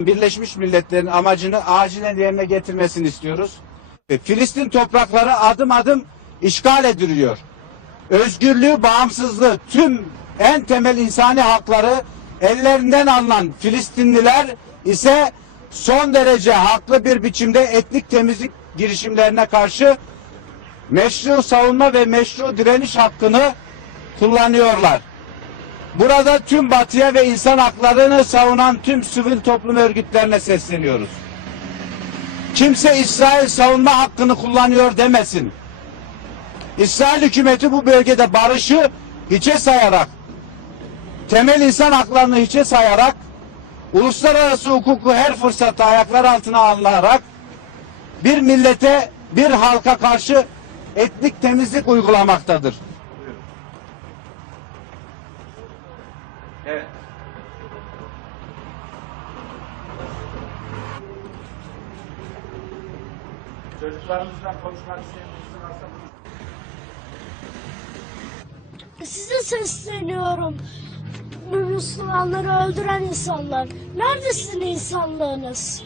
Birleşmiş Milletler'in amacını acilen yerine getirmesini istiyoruz. Filistin toprakları adım adım işgal ediliyor. Özgürlüğü, bağımsızlığı, tüm en temel insani hakları ellerinden alınan Filistinliler ise son derece haklı bir biçimde etnik temizlik girişimlerine karşı meşru savunma ve meşru direniş hakkını kullanıyorlar. Burada tüm batıya ve insan haklarını savunan tüm sivil toplum örgütlerine sesleniyoruz. Kimse İsrail savunma hakkını kullanıyor demesin. İsrail hükümeti bu bölgede barışı hiçe sayarak, temel insan haklarını hiçe sayarak, uluslararası hukuku her fırsatta ayaklar altına alınarak bir millete, bir halka karşı etnik temizlik uygulamaktadır. Evet. Çocuklarımızla konuşmak buyurun. Size sesleniyorum. Müslümanları öldüren insanlar. Neredesin insanlığınız?